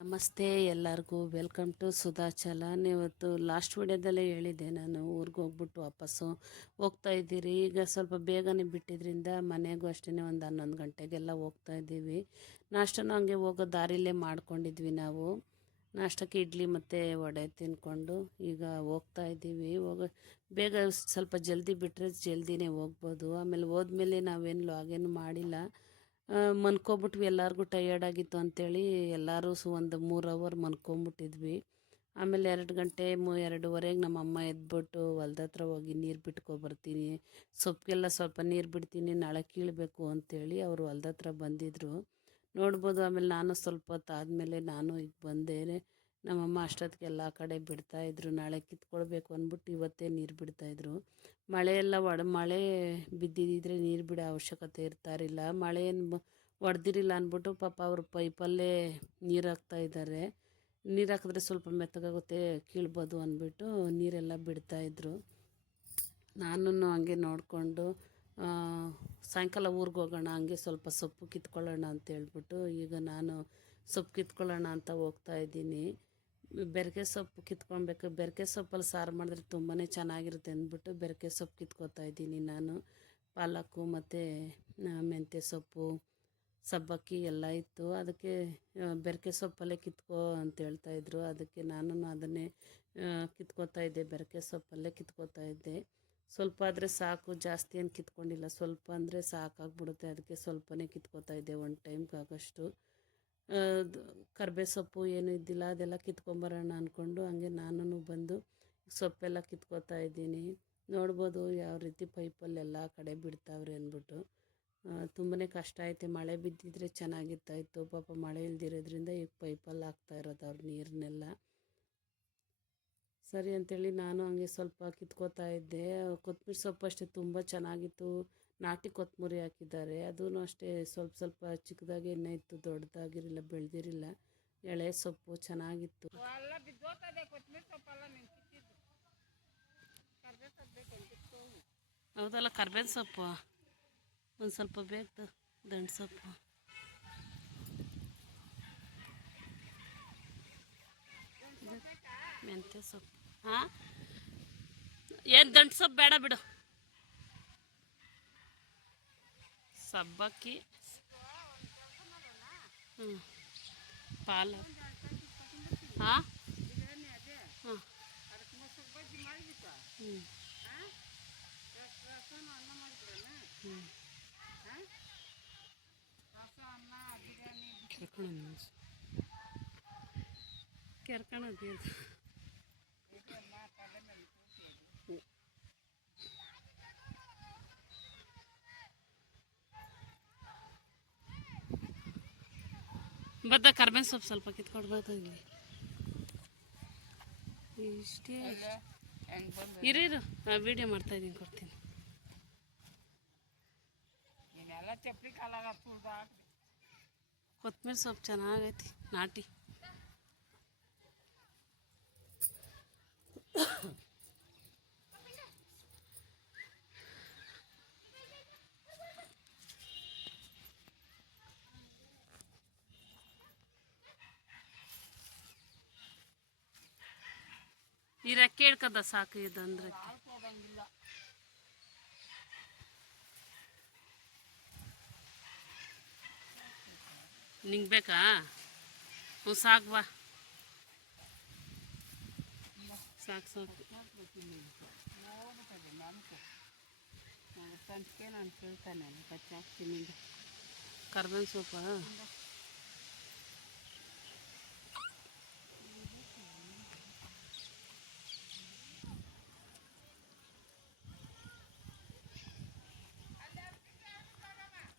ನಮಸ್ತೆ ಎಲ್ಲರಿಗೂ. Welcome to ಸುಧಾಚಲ ಇವತ್ತು ಲಾಸ್ಟ್ ವಿಡಿಯೋದಲ್ಲೇ ಹೇಳಿದ್ದೆ, ನಾನು ಊರಿಗೆ ಹೋಗ್ಬಿಟ್ಟು ವಾಪಸ್ಸು ಹೋಗ್ತಾ ಇದ್ದೀರಿ. ಈಗ ಸ್ವಲ್ಪ ಬೇಗನೆ ಬಿಟ್ಟಿದ್ರಿಂದ ಮನೆಗೂ ಅಷ್ಟೇ ಒಂದು ಹನ್ನೊಂದು ಗಂಟೆಗೆಲ್ಲ ಹೋಗ್ತಾ ಇದ್ದೀವಿ. ನಾಷ್ಟನ ಹಂಗೆ ಹೋಗೋ ದಾರಿಲೇ ಮಾಡ್ಕೊಂಡಿದ್ವಿ ನಾವು. ನಾಷ್ಟಕ್ಕೆ ಇಡ್ಲಿ ಮತ್ತು ವಡೆ ತಿನ್ಕೊಂಡು ಈಗ ಹೋಗ್ತಾ ಇದ್ದೀವಿ. ಹೋಗ, ಬೇಗ ಸ್ವಲ್ಪ ಜಲ್ದಿ ಬಿಟ್ಟರೆ ಜಲ್ದಿನೇ ಹೋಗ್ಬೋದು. ಆಮೇಲೆ ಹೋದ್ಮೇಲೆ ನಾವೇನು ಲಾಗೇನು ಮಾಡಿಲ್ಲ. ಮನ್ಕೊಬಿಟ್ವಿ, ಎಲ್ಲರಿಗೂ ಟಯರ್ಡ್ ಆಗಿತ್ತು ಅಂಥೇಳಿ ಎಲ್ಲರೂ ಸು ಒಂದು ಮೂರು ಅವರ್ ಮನ್ಕೊಂಬಿಟ್ಟಿದ್ವಿ. ಆಮೇಲೆ ಎರಡು ಗಂಟೆ ಮು, ಎರಡೂವರೆಗೆ ನಮ್ಮ ಅಮ್ಮ ಎದ್ಬಿಟ್ಟು ಹೊಲ್ದ ಹತ್ರ ಹೋಗಿ ನೀರು ಬಿಟ್ಕೊಬರ್ತೀನಿ. ಸೊಪ್ಪಿಗೆಲ್ಲ ಸ್ವಲ್ಪ ನೀರು ಬಿಡ್ತೀನಿ, ನಾಳೆ ಕೀಳಬೇಕು ಅಂಥೇಳಿ ಅವರು ಹೊಲ್ದ ಹತ್ರ ಬಂದಿದ್ದರು ನೋಡ್ಬೋದು, ಆಮೇಲೆ ನಾನು ಸ್ವಲ್ಪ ಹೊತ್ತು ಆದಮೇಲೆ ನಾನು ಈಗ ಬಂದೆ ನಮ್ಮಮ್ಮ ಅಷ್ಟೊತ್ತಿಗೆ ಎಲ್ಲ ಕಡೆ ಬಿಡ್ತಾಯಿದ್ರು ನಾಳೆ ಕಿತ್ಕೊಳ್ಬೇಕು ಅಂದ್ಬಿಟ್ಟು ಇವತ್ತೇ ನೀರು ಬಿಡ್ತಾಯಿದ್ರು ಮಳೆ ಎಲ್ಲ ಒಡ, ಮಳೆ ಬಿದ್ದಿದ್ದರೆ ನೀರು ಬಿಡೋ ಅವಶ್ಯಕತೆ ಇರ್ತಾರಿಲ್ಲ ಮಳೆ ಏನು ಒಡೆದಿರಿಲ್ಲ ಅಂದ್ಬಿಟ್ಟು ಪಾಪ ಅವರು ಪೈಪಲ್ಲೇ ನೀರು ಹಾಕ್ತಾ ಇದ್ದಾರೆ ನೀರು ಹಾಕಿದ್ರೆ ಸ್ವಲ್ಪ ಮೆತ್ತಗಾಗುತ್ತೆ, ಕೀಳ್ಬೋದು ಅಂದ್ಬಿಟ್ಟು ನೀರೆಲ್ಲ ಬಿಡ್ತಾಯಿದ್ರು ನಾನು ಹಂಗೆ ನೋಡಿಕೊಂಡು ಸಾಯಂಕಾಲ ಊರಿಗೆ ಹೋಗೋಣ, ಹಂಗೆ ಸ್ವಲ್ಪ ಸೊಪ್ಪು ಕಿತ್ಕೊಳ್ಳೋಣ ಅಂತ ಹೇಳ್ಬಿಟ್ಟು ಈಗ ನಾನು ಸೊಪ್ಪು ಕಿತ್ಕೊಳ್ಳೋಣ ಅಂತ ಹೋಗ್ತಾ ಇದ್ದೀನಿ. ಬೆರಕೆ ಸೊಪ್ಪು ಕಿತ್ಕೊಬೇಕು ಬೆರಕೆ ಸೊಪ್ಪಲ್ಲಿ ಸಾರು ಮಾಡಿದ್ರೆ ತುಂಬಾ ಚೆನ್ನಾಗಿರುತ್ತೆ ಅಂದ್ಬಿಟ್ಟು ಬೆರಕೆ ಸೊಪ್ಪು ಕಿತ್ಕೋತಾ ಇದ್ದೀನಿ ನಾನು. ಪಾಲಕ್ಕು ಮತ್ತು ಮೆಂತ್ಯ ಸೊಪ್ಪು, ಸಬ್ಬಕ್ಕಿ ಎಲ್ಲ ಇತ್ತು. ಅದಕ್ಕೆ ಬೆರಕೆ ಸೊಪ್ಪಲ್ಲೇ ಕಿತ್ಕೋ ಅಂತ ಹೇಳ್ತಾಯಿದ್ರು ಅದಕ್ಕೆ ನಾನು ಅದನ್ನೇ ಕಿತ್ಕೋತಾ ಇದ್ದೆ. ಬೆರಕೆ ಸೊಪ್ಪಲ್ಲೇ ಕಿತ್ಕೋತಾ ಇದ್ದೆ. ಸ್ವಲ್ಪ ಆದರೆ ಸಾಕು. ಜಾಸ್ತಿ ಏನು ಕಿತ್ಕೊಂಡಿಲ್ಲ. ಸ್ವಲ್ಪ ಅಂದರೆ ಸಾಕಾಗ್ಬಿಡುತ್ತೆ. ಅದಕ್ಕೆ ಸ್ವಲ್ಪನೇ ಕಿತ್ಕೋತಾ ಇದ್ದೆ. ಒಂದು ಟೈಮ್ಗೆ ಆಗೋಷ್ಟು. ಕರ್ಬೇ ಸೊಪ್ಪು ಏನು ಇದ್ದಿಲ್ಲ, ಅದೆಲ್ಲ ಕಿತ್ಕೊಂಬರೋಣ ಅಂದ್ಕೊಂಡು ಹಂಗೆ ನಾನು ಬಂದು ಸೊಪ್ಪೆಲ್ಲ ಕಿತ್ಕೋತಾ ಇದ್ದೀನಿ. ನೋಡ್ಬೋದು ಯಾವ ರೀತಿ ಪೈಪಲ್ಲಿ ಎಲ್ಲ ಕಡೆ ಬಿಡ್ತಾವ್ರಿ ಅಂದ್ಬಿಟ್ಟು. ತುಂಬಾ ಕಷ್ಟ ಐತೆ ಮಳೆ ಬಿದ್ದಿದ್ರೆ ಚೆನ್ನಾಗಿತ್ತಾಯಿತ್ತು ಪಾಪ ಮಳೆ ಇಲ್ದಿರೋದ್ರಿಂದ ಈಗ ಪೈಪಲ್ಲಿ ಹಾಕ್ತಾ ಇರೋದು ಅವ್ರ ನೀರನ್ನೆಲ್ಲ ಸರಿ ಅಂಥೇಳಿ ನಾನು ಹಂಗೆ ಸ್ವಲ್ಪ ಕಿತ್ಕೋತಾ ಇದ್ದೆ. ಕೊತ್ತಂಬರಿ ಸೊಪ್ಪು ಅಷ್ಟೇ ತುಂಬ ಚೆನ್ನಾಗಿತ್ತು. ನಾಟಿ ಕೊತ್ತಂಬರಿ ಹಾಕಿದ್ದಾರೆ. ಅದೂ ಅಷ್ಟೇ ಸ್ವಲ್ಪ ಸ್ವಲ್ಪ ಚಿಕ್ಕದಾಗಿ ಎಣ್ಣೆ ಇತ್ತು ದೊಡ್ಡದಾಗಿರಲಿಲ್ಲ ಬೆಳೆದಿರಲಿಲ್ಲ. ಎಳೆ ಸೊಪ್ಪು ಚೆನ್ನಾಗಿತ್ತು. ಹೌದಲ್ಲ ಕರ್ಬೇವಿನ ಸೊಪ್ಪು? ಒಂದು ಸ್ವಲ್ಪ ಬೇಕು ದಂಡು ಸೊಪ್ಪು. ಮೆಂತ್ಯ ಸೊಪ್ಪು. ಹಾಂ ಏನು ದಂಟು ಸೊಪ್ಪು ಬೇಡ ಬಿಡು. ಸಬ್ಬಕ್ಕಿ. ಹ್ಞೂ ಪಾಲ. ಹಾಂ? ಬಿರಿಯಾನಿ ಅದೇ ಹಾಂ ಅದಕ್ಕೆ ಮೊಸರು ಬಜ್ಜಿ ಮಾಡಿಬಿಟ್ಟು ಹ್ಞೂ ಹಾಂ ರಸ ಬದ್ದ ಕರ್ಬೇವಿನ ಸೊಪ್ಪು ಸ್ವಲ್ಪ ಕಿತ್ಕೊಡ್ಬೋದು ಇಲ್ಲಿ ಇಷ್ಟೇ ಇರೀರು ಬಂದು ಇರು ಇರು. ನಾ ವೀಡಿಯೋ ಮಾಡ್ತಾ ಇದ್ದೀನಿ ಕೊಡ್ತೀನಿ. ಕೊತ್ತಂಬರಿ ಸೊಪ್ಪು ಚೆನ್ನಾಗೈತಿ ನಾಟಿ. ಈ ರೆಕ್ಕೆ ಹಿಡ್ಕದ ಸಾಕು ಇದು ಅಂದ್ರೆ. ನಿಂಗೆ ಬೇಕಾ ಹ್ಞೂ ಸಾಕು ಬಾ. ಸಾಕು ಸಾಕು. ನಾನು ಸಂಚಿಕೆ ಕಚ್ಚಿ ಹಾಕ್ತೀನಿ ಕಚ್ಚಾಕ್ತೀನಿ. ಕರ್ಬೇವಿನ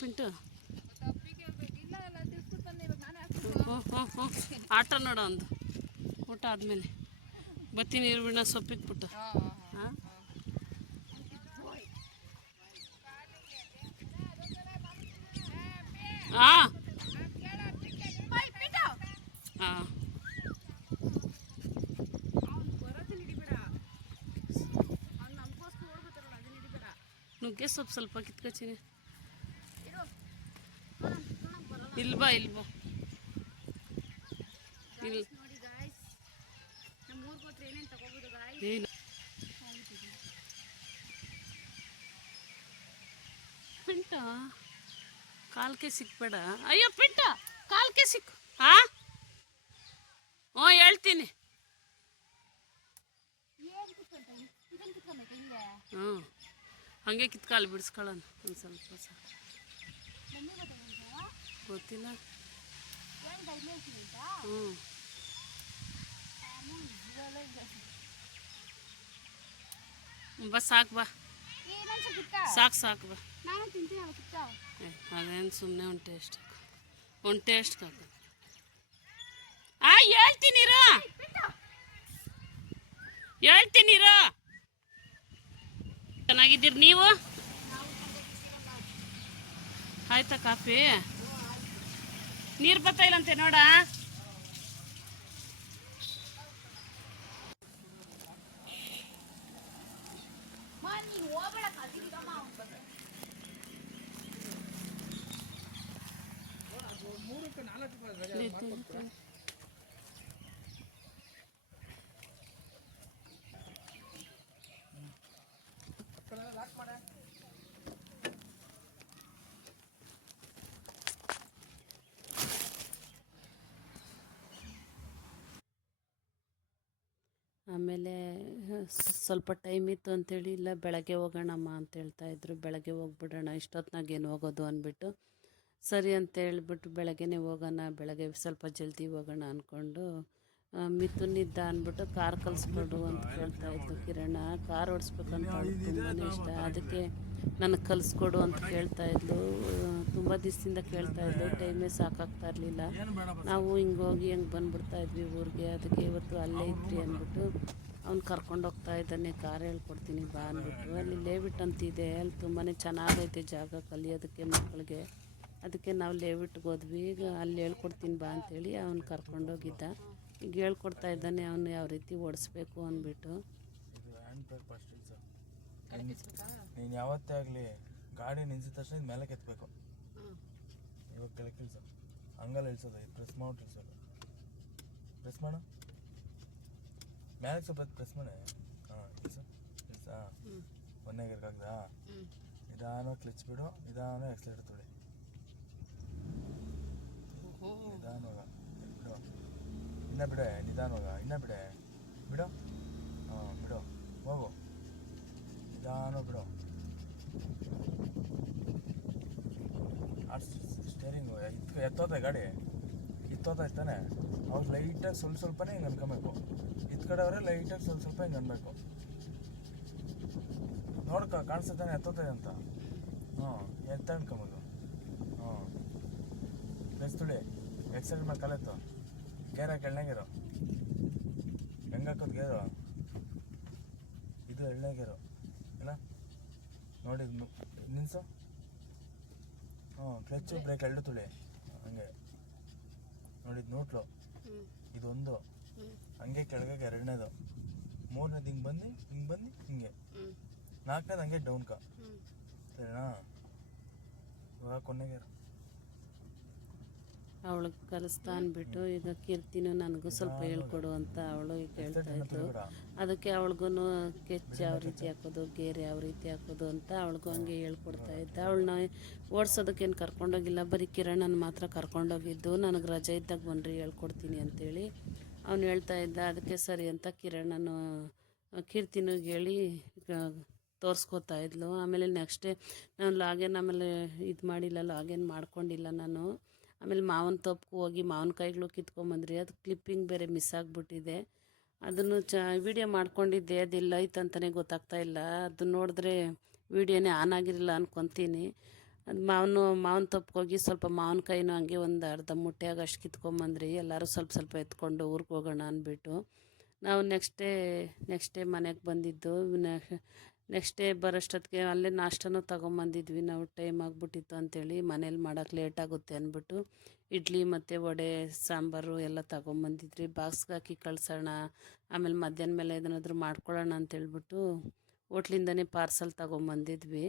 ಹ್ಞೂ ಆಟ ನೋಡೋ ಒಂದು ಊಟ ಆದಮೇಲೆ. ಬತ್ತೀನಿ ಬಿಡ ಸೊಪ್ಪಿಟ್ಬಿಟ್ಟು. ಹಾಂ? ಹಾಂ? ಹಾಂ. ನುಗ್ಗೆ ಸೊಪ್ಪು ಸ್ವಲ್ಪ ಕಿತ್ಕೊತೀನಿ ಇಲ್ಬಾ ಇಲ್ಬಾ ಇಲ್ಲ ನೋಡಿ ಗಾಯ್ಸ್ ನಮ್ಮ ಊರಿಗೆ ಹೋದ್ರೆ ಏನೇನು ತಗೋಬೋದು ಗಾಯ್ಸ್ ಏನು ಪಿಂಟ ಕಾಲ್ಕೆ ಸಿಕ್ಬೇಡ. ಅಯ್ಯೋ, ಪಿಂಟ ಕಾಲ್ಕೆ ಸಿಕ್ಕು ಹಾ ಹ್ಞೂ, ಹೇಳ್ತೀನಿ. ಹ್ಞೂ. ಹಾಗೆ ಕಿತ್ಕಾಲು ಬಿಡಿಸ್ಕೊಳ್ಳೋಣ. ಒಂದು ಸ್ವಲ್ಪ. ಗೊತ್ತಿಲ್ಲ. ಬಸ್ ಸಾಕು ಬಾ. ಸಾಕು ಸಾಕು ಬಾ. ಅದೇನು ಸುಮ್ಮನೆ ಒಂದು ಟೇಸ್ಟ್ ಒಂದು ಟೇಸ್ಟ್ ಕಾಕ ಆ, ಹೇಳ್ತೀನಿ ಹೇಳ್ತೀನಿ ಚೆನ್ನಾಗಿದ್ದೀರಿ ನೀವು? ಆಯ್ತಾ ಕಾಫಿ? ನೀರು ಬರ್ತಾ ಇಲ್ಲಂತೆ ನೋಡ. ಆಮೇಲೆ ಸ್ವಲ್ಪ ಟೈಮ್ ಇತ್ತು ಅಂಥೇಳಿ ಇಲ್ಲ ಬೆಳಗ್ಗೆ ಹೋಗೋಣಮ್ಮ ಅಂತ ಹೇಳ್ತಾ ಇದ್ರು. ಬೆಳಗ್ಗೆ ಹೋಗ್ಬಿಡೋಣ, ಇಷ್ಟೊತ್ನಾಗ ಏನು ಹೋಗೋದು ಅಂದ್ಬಿಟ್ಟು, ಸರಿ ಅಂತ ಹೇಳ್ಬಿಟ್ಟು ಬೆಳಗ್ಗೆನೇ ಹೋಗೋಣ, ಬೆಳಗ್ಗೆ ಸ್ವಲ್ಪ ಜಲ್ದಿ ಹೋಗೋಣ ಅಂದ್ಕೊಂಡು ಮಿಥುನ್ ಇದ್ದ ಅಂದ್ಬಿಟ್ಟು ಕಾರ್ ಕಲಿಸ್ಕೊಡು ಅಂತ ಕೇಳ್ತಾ ಇದ್ದು ಕಿರಣ, ಕಾರ್ ಓಡಿಸ್ಬೇಕಂತ ತುಂಬಾ ಇಷ್ಟ. ಅದಕ್ಕೆ ನನಗೆ ಕಲಿಸ್ಕೊಡು ಅಂತ ಕೇಳ್ತಾ ಇದ್ಲು. ತುಂಬ ದಿವಸದಿಂದ ಕೇಳ್ತಾ ಇದ್ಲು. ಟೈಮೇ ಸಾಕಾಗ್ತಾ ಇರಲಿಲ್ಲ. ನಾವು ಹಿಂಗೆ ಹೋಗಿ ಹಂಗೆ ಬಂದ್ಬಿಡ್ತಾ ಇದ್ವಿ ಊರಿಗೆ. ಅದಕ್ಕೆ ಇವತ್ತು ಅಲ್ಲೇ ಇದ್ರಿ ಅಂದ್ಬಿಟ್ಟು ಅವ್ನು ಕರ್ಕೊಂಡು ಹೋಗ್ತಾ ಇದ್ದಾನೆ. ಕಾರ್ ಹೇಳ್ಕೊಡ್ತೀನಿ ಬಾ ಅಂದ್ಬಿಟ್ಟು. ಅಲ್ಲಿ ಲೇವಿಟ್ ಅಂತಿದೆ ಅಲ್ಲಿ ತುಂಬಾ ಚೆನ್ನಾಗೈತೆ ಜಾಗ ಕಲಿಯೋದಕ್ಕೆ ಮಕ್ಕಳಿಗೆ. ಅದಕ್ಕೆ ನಾವು ಲೇವಿಟ್ಗೆ ಹೋದ್ವಿ. ಈಗ ಅಲ್ಲಿ ಹೇಳ್ಕೊಡ್ತೀನಿ ಬಾ ಅಂತೇಳಿ ಅವ್ನು ಕರ್ಕೊಂಡೋಗಿದ್ದ. ಈಗ ಹೇಳ್ಕೊಡ್ತಾ ಇದ್ದಾನೆ ಅವನು ಯಾವ ರೀತಿ ಓಡಿಸ್ಬೇಕು ಅಂದ್ಬಿಟ್ಟು. ಇದು ಹ್ಯಾಂಡ್ ಬ್ರೇಕ್ ಫಸ್ಟ್ ಇಲ್ಸು ನೀನು ಯಾವತ್ತೇ ಆಗಲಿ ಗಾಡಿ ನಿಲ್ಸಿದ ತಕ್ಷಣ ಇದು ಮೇಲೆ ಕೆತ್ತಬೇಕು ಇವಾಗ ಕೆಳಕ್ಕೆ ಇಳಿಸು ಹಂಗಲ್ಲ ಇಳಿಸೋದು ಪ್ರೆಸ್ ಮಾಡ್ಬಿಟ್ಟು ಇಳಿಸೋದು. ಪ್ರೆಸ್ ಮಾಡು. ಮೇಲೆ ಸ್ವಲ್ಪ ಪ್ರೆಸ್ ಮಾಡಿ. ಹಾಂ ಇಳಿಸು. ಇಳಿಸ? ಒಂದೇ ಗಿರ್ಕಾಗ್ದಾ ನಿಧಾನ ಕ್ಲಿಚ್ ಬಿಡು ನಿಧಾನ ಎಕ್ಸಲೇಟರ್ ತೊಳಿ ನಿಧಾನವಾಗ. ಬಿಡು ಇನ್ನ ಬಿಡೆ ನಿಧಾನವಾಗ ಇನ್ನ ಬಿಡೆ. ಬಿಡು? ಹಾಂ, ಬಿಡು. ಹೋಗು. ನಿಧಾನ ಬಿಡು. ಸ್ಟೇರಿಂಗು ಎತ್ತೋದೆ ಗಾಡಿ. ಇತ್ತೋದೈತೆ ತಾನೆ. ಅವ್ರು ಲೈಟಾಗಿ ಸ್ವಲ್ಪ ಸ್ವಲ್ಪನೇ ಹಿಂಗೆ ಅನ್ಕೊಬೇಕು. ಇತ್ ಕಡೆ ಅವರೇ ಲೈಟಾಗಿ ಸ್ವಲ್ಪ ಸ್ವಲ್ಪ ಹಿಂಗೆ ಅನ್ಬೇಕು. ನೋಡ್ಕ ಕಾಣಿಸ್ತಾನೆ ಎತ್ತೋದೆ ಅಂತ. ಹಾಂ ಎತ್ತ ಅನ್ಕೊಬೋದು ಹಾಂ ಬೆಸ್ತುಳಿ ತುಳಿ ಎಕ್ಸೈಡ್ ಮೇಲೆ ಕಲೆತ್ತು. ಗೇರ ಕೆಳಗಿರೋ ಹೆಂಗೆ ಹಾಕೋದು ಗೇರು ಇದು ಎಳ್ಳೆ ಗೇರು ಇಲ್ಲ? ನೋಡಿ ನಿನ್ಸು? ಹ್ಞೂ ಕ್ಲಚ್ಚು ಬ್ರೇಕ್ ಎರಡು ತುಳಿ. ಹಂಗೆ. ನೋಡಿದ್ ನೋಟ್ಲು. ಇದೊಂದು. ಹಂಗೆ ಕೆಳಗೆ ಎರಡನೇದು. ಮೂರನೇದು ಹಿಂಗೆ ಬಂದು ಹಿಂಗೆ ಬಂದು ಹಿಂಗೆ. ನಾಲ್ಕನೇದು ಹಂಗೆ ಡೌನ್ ಕ ಸರಿನಾ? ಇವಾಗ ಕೊನೆಗೇರು ಅವಳಿಗೆ ಕಲಿಸ್ತಾ ಅಂದ್ಬಿಟ್ಟು ಈಗ ಕೀರ್ತಿನೂ ನನಗೂ ಸ್ವಲ್ಪ ಹೇಳ್ಕೊಡು ಅಂತ ಅವಳು ಕೇಳ್ತಾ ಇದ್ದು ಅದಕ್ಕೆ ಅವಳಿಗೂ ಕೆಚ್ಚ ಯಾವ ರೀತಿ ಹಾಕೋದು, ಗೇರ್ ಯಾವ ರೀತಿ ಹಾಕೋದು ಅಂತ ಅವಳಿಗೂ ಹಂಗೆ ಹೇಳ್ಕೊಡ್ತಾ ಇದ್ದ. ಅವಳನ್ನ ಓಡಿಸೋದಕ್ಕೇನು ಕರ್ಕೊಂಡೋಗಿಲ್ಲ, ಬರೀ ಕಿರಣನ ಮಾತ್ರ ಕರ್ಕೊಂಡೋಗಿದ್ದು. ನನಗೆ ರಜೆ ಇದ್ದಾಗ ಬನ್ನಿರಿ ಹೇಳ್ಕೊಡ್ತೀನಿ ಅಂತೇಳಿ ಅವ್ನು ಹೇಳ್ತಾ ಇದ್ದ. ಅದಕ್ಕೆ ಸರಿ ಅಂತ ಕಿರಣನು ಕೀರ್ತಿನೂ ಹೇಳಿ ತೋರಿಸ್ಕೊತಾ ಇದ್ಲು. ಆಮೇಲೆ ನೆಕ್ಸ್ಟ್ ನಾನು ಲಾಗಿನ್ ಆಮೇಲೆ ಇದು ಮಾಡಿಲ್ಲ, ಲಾಗಿನ್ ಮಾಡ್ಕೊಂಡಿಲ್ಲ ನಾನು. ಆಮೇಲೆ ಮಾವನ ತಪ್ಪು ಹೋಗಿ ಮಾವಿನಕಾಯಿಗಳು ಕಿತ್ಕೊಂಬಂದ್ರಿ. ಅದು ಕ್ಲಿಪ್ಪಿಂಗ್ ಬೇರೆ ಮಿಸ್ ಆಗಿಬಿಟ್ಟಿದೆ. ಅದನ್ನು ಚ ವಿಡಿಯೋ ಮಾಡ್ಕೊಂಡಿದ್ದೆ. ಅದೆಲ್ಲ ಐತಂತಲೇ ಗೊತ್ತಾಗ್ತಾ ಇಲ್ಲ. ಅದು ನೋಡಿದ್ರೆ ವಿಡಿಯೋನೇ ಆನ್ ಆಗಿರಲಿಲ್ಲ ಅನ್ಕೊತೀನಿ. ಅದು ಮಾವನು, ಮಾವಿನ ಹೋಗಿ ಸ್ವಲ್ಪ ಮಾವಿನಕಾಯಿನೂ ಹಂಗೆ ಒಂದು ಅರ್ಧ ಮುಟ್ಟೆಯಾಗ ಅಷ್ಟು ಕಿತ್ಕೊಂಬಂದ್ರಿ. ಎಲ್ಲರೂ ಸ್ವಲ್ಪ ಸ್ವಲ್ಪ ಎತ್ಕೊಂಡು ಊರಿಗೆ ಹೋಗೋಣ ಅಂದ್ಬಿಟ್ಟು. ನಾವು ನೆಕ್ಸ್ಟ್ ಡೇ ನೆಕ್ಸ್ಟ್ ಡೇ ಮನೆಗೆ ಬಂದಿದ್ದು. ನೆಕ್ಸ್ಟ್ ಡೇ ಬರೋಷ್ಟೊತ್ತಿಗೆ ಅಲ್ಲೇ ನಾಷ್ಟನೂ ತೊಗೊಂಬಂದಿದ್ವಿ. ನಾವು ಟೈಮ್ ಆಗಿಬಿಟ್ಟಿತ್ತು ಅಂಥೇಳಿ ಮನೇಲಿ ಮಾಡೋಕ್ಕೆ ಲೇಟ್ ಆಗುತ್ತೆ ಅಂದ್ಬಿಟ್ಟು ಇಡ್ಲಿ ಮತ್ತು ವಡೆ, ಸಾಂಬಾರು ಎಲ್ಲ ತೊಗೊಂಬಂದಿದ್ರಿ ಬಾಕ್ಸ್ಗೆ ಹಾಕಿ ಕಳ್ಸೋಣ, ಆಮೇಲೆ ಮಧ್ಯಾಹ್ನ ಮೇಲೆ ಏನಾದರೂ ಮಾಡ್ಕೊಳ್ಳೋಣ ಅಂತೇಳ್ಬಿಟ್ಟು ಹೋಟ್ಲಿಂದನೇ ಪಾರ್ಸಲ್ ತೊಗೊಂಬಂದಿದ್ವಿ.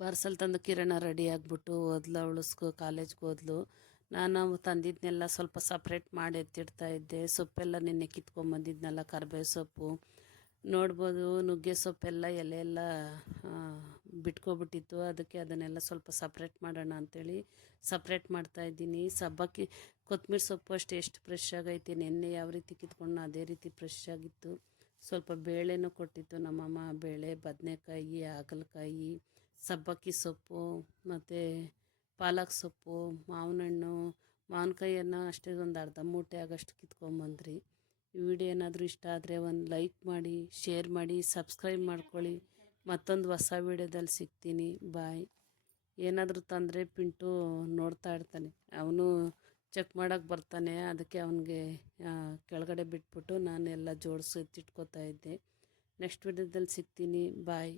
ಪಾರ್ಸಲ್ ತಂದು ಕಿರಣ ರೆಡಿ ಆಗಿಬಿಟ್ಟು ಓದ್ಲು ಸ್ಕೂ ಕಾಲೇಜ್ಗೆ ಹೋದ್ಲು. ನಾನು ತಂದಿದ್ದನ್ನೆಲ್ಲ ಸ್ವಲ್ಪ ಸಪ್ರೇಟ್ ಮಾಡಿ ಎತ್ತಿಡ್ತಾ ಇದ್ದೆ. ಸೊಪ್ಪೆಲ್ಲ ನಿನ್ನೆ ಕಿತ್ಕೊಂಬಂದಿದ್ನಲ್ಲ ಕರ್ಬೇವು ಸೊಪ್ಪು. ನೋಡ್ಬೋದು, ನುಗ್ಗೆ ಸೊಪ್ಪೆಲ್ಲ ಎಲೆ ಎಲ್ಲ ಬಿಟ್ಕೊಬಿಟ್ಟಿತ್ತು. ಅದಕ್ಕೆ ಅದನ್ನೆಲ್ಲ ಸ್ವಲ್ಪ ಸಪ್ರೇಟ್ ಮಾಡೋಣ ಅಂಥೇಳಿ ಸಪ್ರೇಟ್ ಮಾಡ್ತಾ ಇದ್ದೀನಿ. ಸಬ್ಬಕ್ಕಿ ಕೊತ್ತಂಬರಿ ಸೊಪ್ಪು ಅಷ್ಟು, ಎಷ್ಟು ಫ್ರೆಶ್ ಆಗೈತೆ, ನೆನ್ನೆ ಯಾವ ರೀತಿ ಕಿತ್ಕೊಂಡು ಅದೇ ರೀತಿ ಫ್ರೆಶ್ ಆಗಿತ್ತು. ಸ್ವಲ್ಪ ಬೇಳೆನೂ ಕೊಟ್ಟಿತ್ತು ನಮ್ಮಮ್ಮ, ಬೇಳೆ, ಬದನೆಕಾಯಿ, ಹಾಗಲಕಾಯಿ, ಸಬ್ಬಕ್ಕಿ ಸೊಪ್ಪು, ಮತ್ತು ಪಾಲಕ್ ಸೊಪ್ಪು ಮಾವಿನಣ್ಣು ಮಾವಿನಕಾಯಿಯನ್ನು ಅಷ್ಟೇ ಒಂದು ಅರ್ಧ ಮೂಟೆ ಆಗಷ್ಟು ಕಿತ್ಕೊಂಬಂದ್ರಿ. ಈ ವಿಡಿಯೋ ಏನಾದರೂ ಇಷ್ಟ ಆದರೆ ಒಂದು ಲೈಕ್ ಮಾಡಿ, ಶೇರ್ ಮಾಡಿ, ಸಬ್ಸ್ಕ್ರೈಬ್ ಮಾಡ್ಕೊಳ್ಳಿ. ಮತ್ತೊಂದು ಹೊಸ ವಿಡಿಯೋದಲ್ಲಿ ಸಿಗ್ತೀನಿ. ಬಾಯ್. ಏನಾದರೂ ತಂದರೆ ಪಿಂಟು ನೋಡ್ತಾ ಇರ್ತಾನೆ. ಅವನು ಚೆಕ್ ಮಾಡೋಕ್ಕೆ ಬರ್ತಾನೆ. ಅದಕ್ಕೆ ಅವನಿಗೆ ಕೆಳಗಡೆ ಬಿಟ್ಬಿಟ್ಟು ನಾನು ಎಲ್ಲ ಜೋಡಿಸಿ ಇದ್ದೆ. ನೆಕ್ಸ್ಟ್ ವಿಡಿಯೋದಲ್ಲಿ ಸಿಗ್ತೀನಿ. ಬಾಯ್.